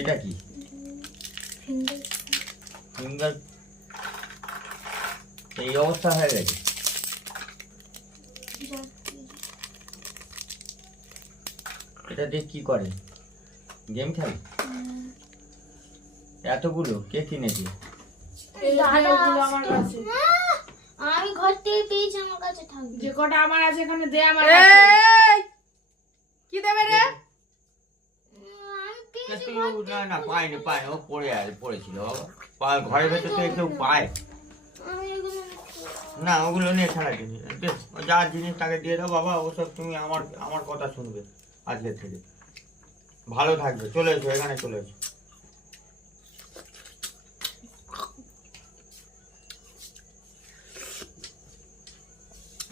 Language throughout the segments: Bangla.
এটা কি ফিঙ্গার? এই অবস্থা হয়ে গেছে। এটা দিয়ে কি করে? গেম খেলে? এতগুলো কে কিনেছে? আমি ঘর থেকে পেয়েছি, আমার কাছে থাকবে। যে কটা আমার আছে এখানে দে আমার এই, কাছে। কি দেবে রে? আমি পেয়েছি না না, পায়নি পায়নি, ও পড়েছিল ঘরের ভেতর থেকে কেউ পায় আমি এগুলো না। ওগুলো নিয়ে খেলার জিনিস, যা জিনিস তাকে দিয়ে দাও বাবা। ওসব তুমি আমার কথা শুনবে আজকের থেকে, ভালো থাকবে। চলে এসো, এখানে চলে এসো।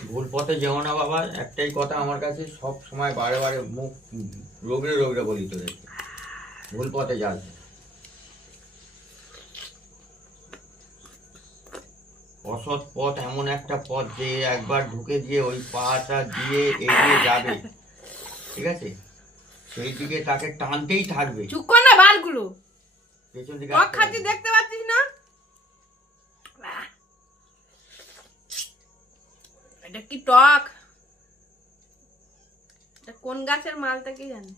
ভুল পথে যেও না বাবা, একটাই কথা আমার কাছে সব সময় বারে বারে মুখ রোগড়ে রোগড়ে বলি তো দেখি, ভুল পথে যাস। অসৎ পথ এমন একটা পথ যে একবার ঢুকে দিয়ে ওই পাটা দিয়ে এগিয়ে যাবে, ঠিক আছে, সেই দিকে তাকে টানতেই থাকবে। চুপ কর না বালগুলো, পেছন দিকে টক খাচ্ছি দেখতে পাচ্ছিস না? এটা কি টক? এটা কোন গাছের মালটা কি জানি।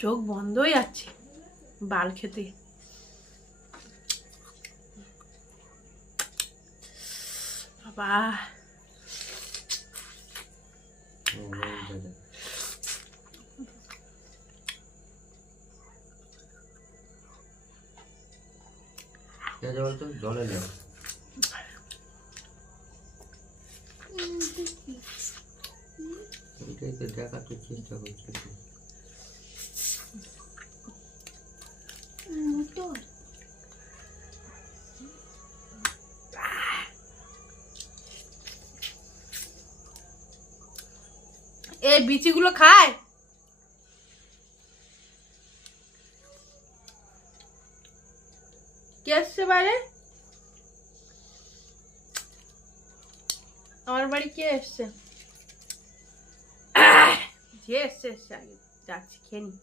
চোখ বন্ধই আছে বাল খেতে। বাবা জলে যাও। এটাই তো দেখাতে চেষ্টা করছি। এই বিচিগুলো খায়? কে আসছে বাইরে? আমার বাড়ি কে এসছে? যে এসছে আগে যাচ্ছি খেয়ে নি।